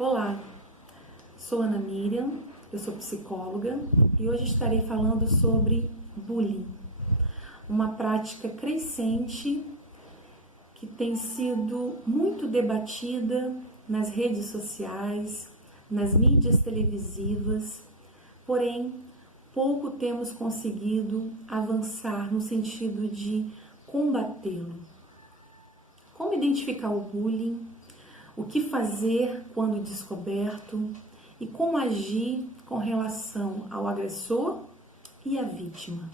Olá, sou Ana Miriam, eu sou psicóloga e hoje estarei falando sobre bullying, uma prática crescente que tem sido muito debatida nas redes sociais, nas mídias televisivas, porém pouco temos conseguido avançar no sentido de combatê-lo. Como identificar o bullying? O que fazer quando descoberto e como agir com relação ao agressor e à vítima.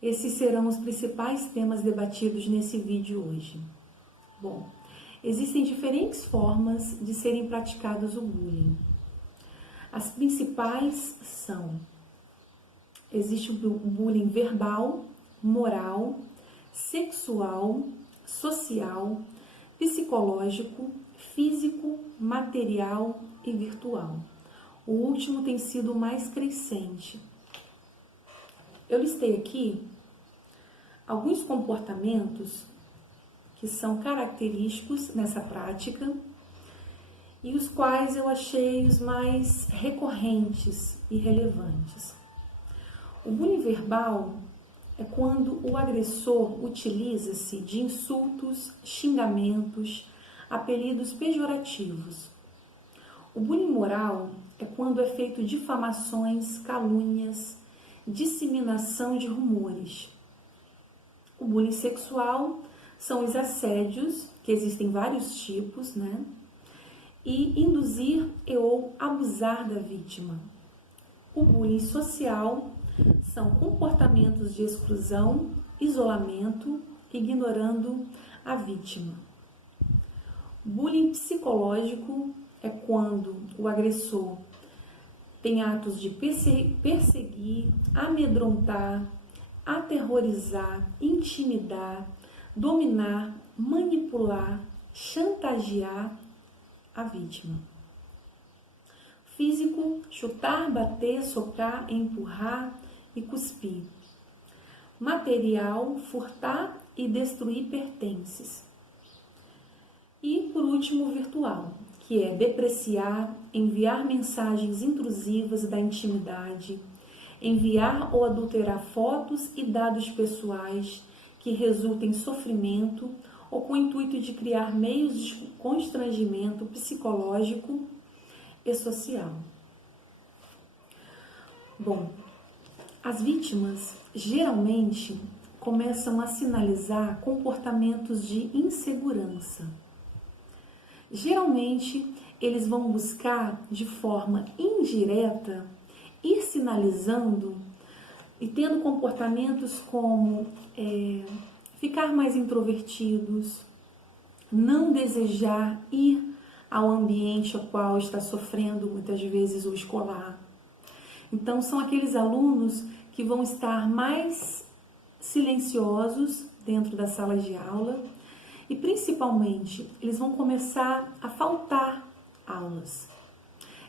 Esses serão os principais temas debatidos nesse vídeo hoje. Bom, existem diferentes formas de serem praticados o bullying. As principais são: existe o bullying verbal, moral, sexual, social, psicológico, físico, material e virtual. O último tem sido mais crescente. Eu listei aqui alguns comportamentos que são característicos nessa prática e os quais eu achei os mais recorrentes e relevantes. O bullying verbal é quando o agressor utiliza-se de insultos, xingamentos, apelidos pejorativos. O bullying moral é quando é feito difamações, calúnias, disseminação de rumores. O bullying sexual são os assédios, que existem vários tipos, e induzir ou abusar da vítima. O bullying social são comportamentos de exclusão, isolamento, ignorando a vítima. Bullying psicológico é quando o agressor tem atos de perseguir, amedrontar, aterrorizar, intimidar, dominar, manipular, chantagear a vítima. Físico, chutar, bater, socar, empurrar e cuspir. Material, furtar e destruir pertences. E, por último, virtual, que é depreciar, enviar mensagens intrusivas da intimidade, enviar ou adulterar fotos e dados pessoais que resultem em sofrimento ou com o intuito de criar meios de constrangimento psicológico e social. Bom, as vítimas geralmente começam a sinalizar comportamentos de insegurança. Geralmente, eles vão buscar de forma indireta ir sinalizando e tendo comportamentos como ficar mais introvertidos, não desejar ir ao ambiente ao qual está sofrendo muitas vezes o escolar. Então, são aqueles alunos que vão estar mais silenciosos dentro da sala de aula e, principalmente, eles vão começar a faltar aulas.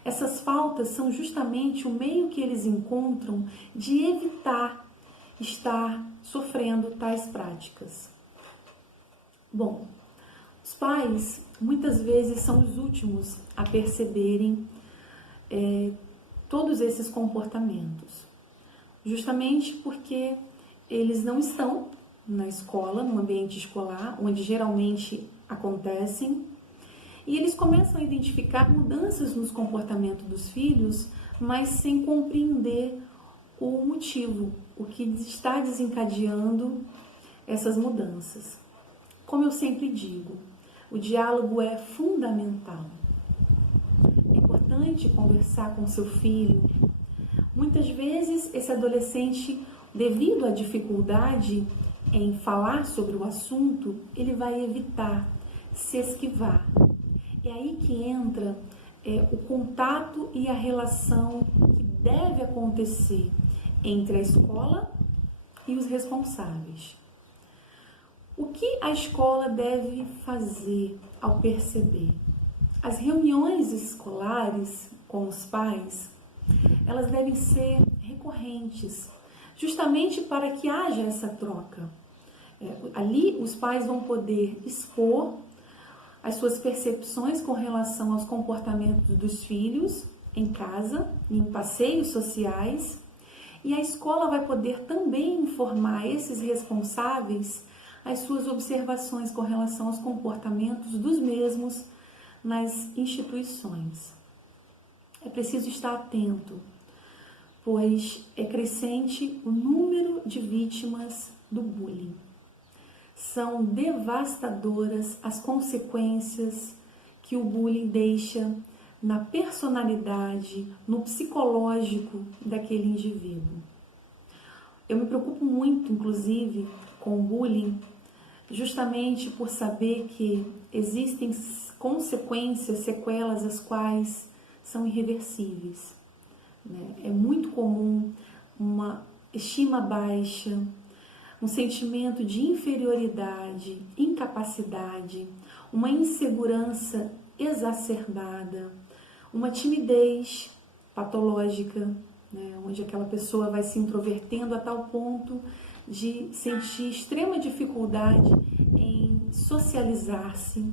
Essas faltas são justamente o meio que eles encontram de evitar estar sofrendo tais práticas. Bom, os pais muitas vezes são os últimos a perceberem todos esses comportamentos, justamente porque eles não estão na escola, no ambiente escolar, onde geralmente acontecem, e eles começam a identificar mudanças nos comportamentos dos filhos, mas sem compreender o motivo, o que está desencadeando essas mudanças. Como eu sempre digo, o diálogo é fundamental. É importante conversar com seu filho. Muitas vezes esse adolescente, devido à dificuldade em falar sobre o assunto, ele vai evitar, se esquivar. É aí que entra o contato e a relação que deve acontecer entre a escola e os responsáveis. O que a escola deve fazer ao perceber? As reuniões escolares com os pais, elas devem ser recorrentes, justamente para que haja essa troca. Ali os pais vão poder expor as suas percepções com relação aos comportamentos dos filhos em casa, em passeios sociais, e a escola vai poder também informar esses responsáveis as suas observações com relação aos comportamentos dos mesmos nas instituições. É preciso estar atento, pois é crescente o número de vítimas do bullying. São devastadoras as consequências que o bullying deixa na personalidade, no psicológico daquele indivíduo. Eu me preocupo muito, inclusive, com o bullying, justamente por saber que existem consequências, sequelas, as quais são irreversíveis. É muito comum uma estima baixa, um sentimento de inferioridade, incapacidade, uma insegurança exacerbada, uma timidez patológica, onde aquela pessoa vai se introvertendo a tal ponto de sentir extrema dificuldade em socializar-se,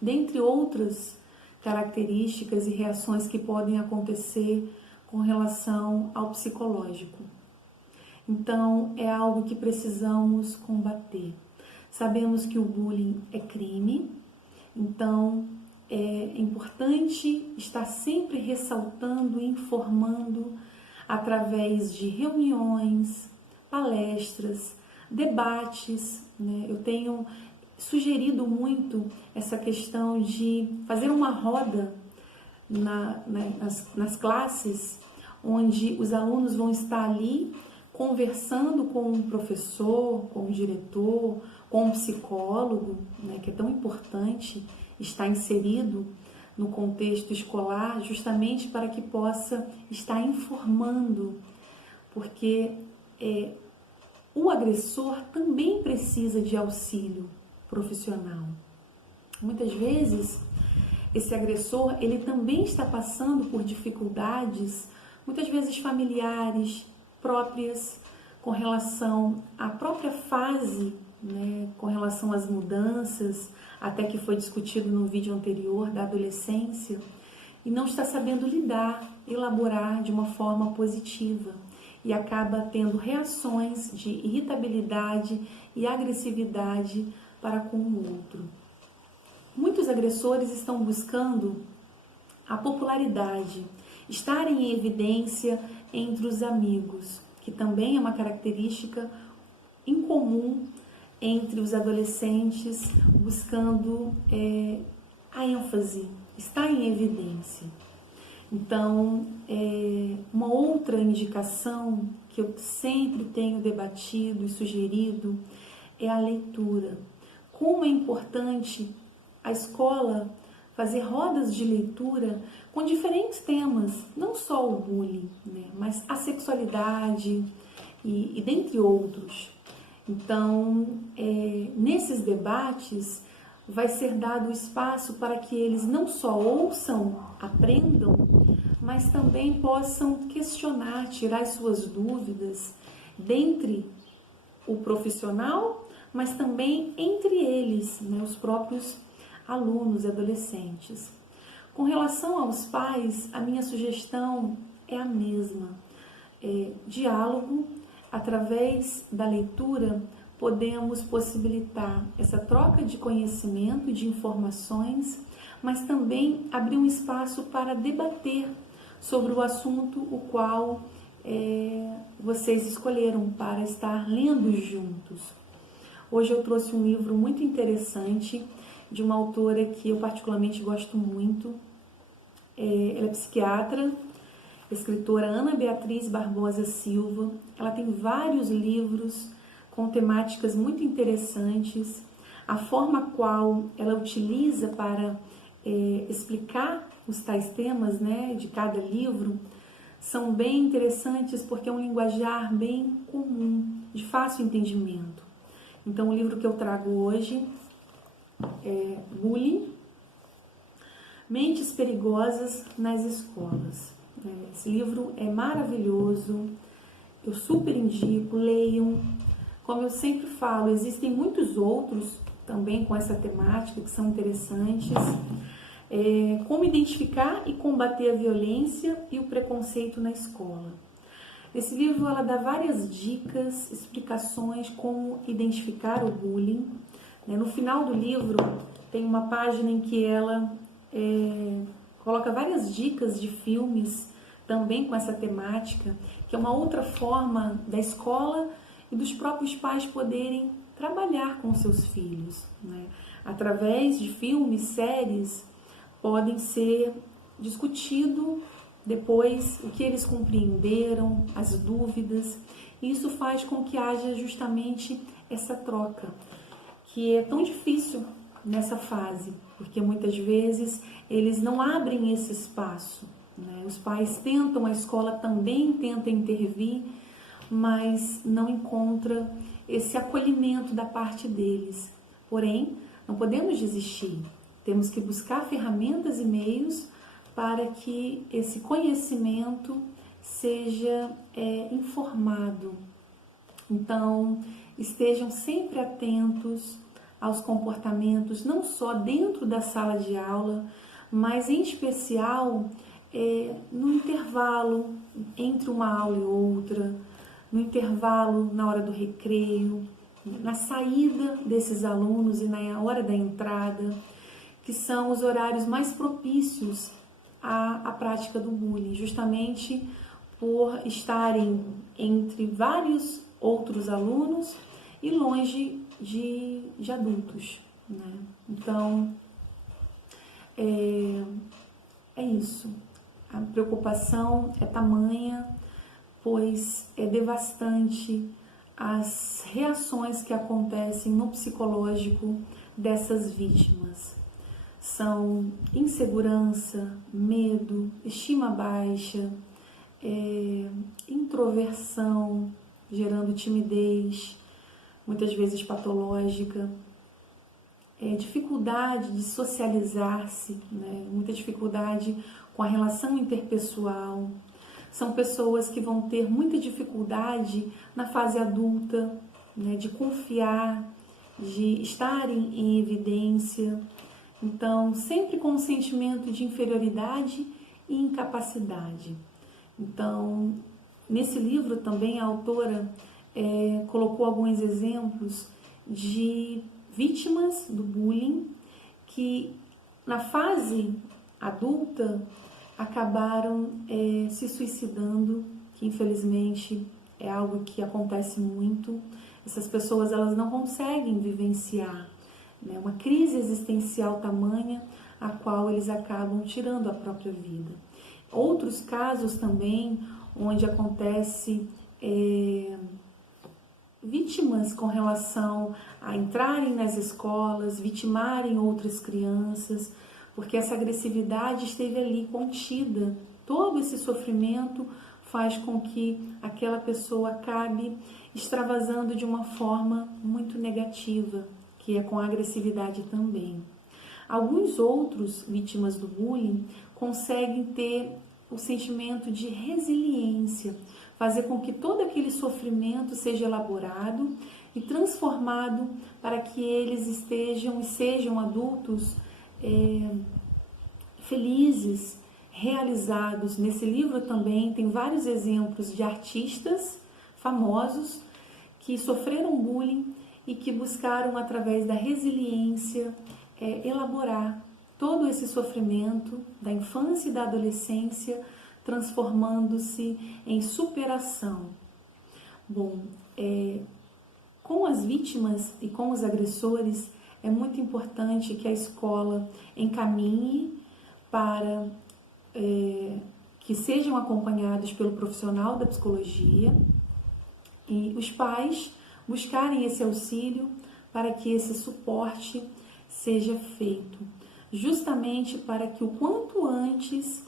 dentre outras características e reações que podem acontecer com relação ao psicológico. Então, é algo que precisamos combater. Sabemos que o bullying é crime, então é importante estar sempre ressaltando e informando através de reuniões, palestras, debates. Eu tenho sugerido muito essa questão de fazer uma roda nas classes, onde os alunos vão estar ali conversando com um professor, com um diretor, com um psicólogo, que é tão importante estar inserido no contexto escolar, justamente para que possa estar informando, porque o agressor também precisa de auxílio profissional. Muitas vezes, esse agressor, ele também está passando por dificuldades, muitas vezes familiares, próprias, com relação à própria fase, com relação às mudanças, até que foi discutido no vídeo anterior, da adolescência, e não está sabendo lidar, elaborar de uma forma positiva, e acaba tendo reações de irritabilidade e agressividade para com o outro. Muitos agressores estão buscando a popularidade, estar em evidência entre os amigos, que também é uma característica incomum entre os adolescentes, buscando a ênfase, estar em evidência. Então, uma outra indicação que eu sempre tenho debatido e sugerido é a leitura. Como é importante a escola fazer rodas de leitura com diferentes temas, não só o bullying, mas a sexualidade e dentre outros. Então, nesses debates, vai ser dado espaço para que eles não só ouçam, aprendam, mas também possam questionar, tirar as suas dúvidas dentre o profissional, mas também entre eles, os próprios alunos e adolescentes. Com relação aos pais, a minha sugestão é a mesma. Diálogo, através da leitura, podemos possibilitar essa troca de conhecimento, de informações, mas também abrir um espaço para debater sobre o assunto o qual vocês escolheram para estar lendo juntos. Hoje eu trouxe um livro muito interessante de uma autora que eu particularmente gosto muito. Ela é psiquiatra, escritora Ana Beatriz Barbosa Silva. Ela tem vários livros com temáticas muito interessantes. A forma qual ela utiliza para explicar os tais temas, de cada livro, são bem interessantes porque é um linguajar bem comum, de fácil entendimento. Então, o livro que eu trago hoje é Bullying, Mentes Perigosas nas Escolas. Esse livro é maravilhoso, eu super indico, leiam. Como eu sempre falo, existem muitos outros também com essa temática, que são interessantes. Como identificar e combater a violência e o preconceito na escola. Esse livro ela dá várias dicas, explicações como identificar o bullying. No final do livro tem uma página em que ela coloca várias dicas de filmes também com essa temática, que é uma outra forma da escola e dos próprios pais poderem trabalhar com seus filhos, né? Através de filmes, séries, podem ser discutido depois o que eles compreenderam, as dúvidas, e isso faz com que haja justamente essa troca, que é tão difícil nessa fase, porque muitas vezes eles não abrem esse espaço, né? Os pais tentam, a escola também tenta intervir, mas não encontra esse acolhimento da parte deles. Porém, não podemos desistir, temos que buscar ferramentas e meios para que esse conhecimento seja informado. Então, estejam sempre atentos aos comportamentos, não só dentro da sala de aula, mas em especial no intervalo entre uma aula e outra, no intervalo na hora do recreio, na saída desses alunos e na hora da entrada, que são os horários mais propícios à prática do bullying, justamente por estarem entre vários outros alunos e longe de adultos, né? Então, é isso. A preocupação é tamanha, pois é devastante as reações que acontecem no psicológico dessas vítimas. São insegurança, medo, estima baixa, introversão, gerando timidez, muitas vezes patológica, dificuldade de socializar-se, né? Muita dificuldade com a relação interpessoal. São pessoas que vão ter muita dificuldade na fase adulta, né? De confiar, de estarem em evidência. Então, sempre com um sentimento de inferioridade e incapacidade. Então, nesse livro também a autora colocou alguns exemplos de vítimas do bullying que na fase adulta acabaram se suicidando, que infelizmente é algo que acontece muito. Essas pessoas elas não conseguem vivenciar, né, uma crise existencial tamanha a qual eles acabam tirando a própria vida. Outros casos também onde acontece vítimas com relação a entrarem nas escolas, vitimarem outras crianças, porque essa agressividade esteve ali contida. Todo esse sofrimento faz com que aquela pessoa acabe extravasando de uma forma muito negativa, que é com a agressividade também. Alguns outros vítimas do bullying conseguem ter o sentimento de resiliência, fazer com que todo aquele sofrimento seja elaborado e transformado para que eles estejam e sejam adultos felizes, realizados. Nesse livro também tem vários exemplos de artistas famosos que sofreram bullying e que buscaram, através da resiliência, elaborar todo esse sofrimento da infância e da adolescência, transformando-se em superação. Bom, com as vítimas e com os agressores, é muito importante que a escola encaminhe para que sejam acompanhados pelo profissional da psicologia e os pais buscarem esse auxílio para que esse suporte seja feito, justamente para que o quanto antes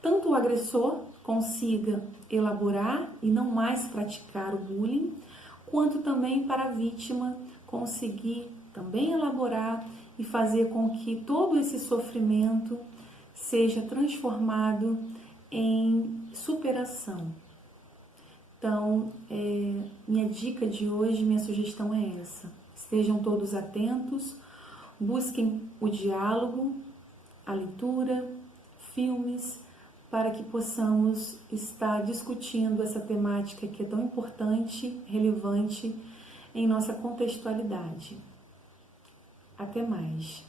tanto o agressor consiga elaborar e não mais praticar o bullying, quanto também para a vítima conseguir também elaborar e fazer com que todo esse sofrimento seja transformado em superação. Então, minha dica de hoje, minha sugestão é essa. Estejam todos atentos, busquem o diálogo, a leitura, filmes, para que possamos estar discutindo essa temática que é tão importante, relevante em nossa contextualidade. Até mais!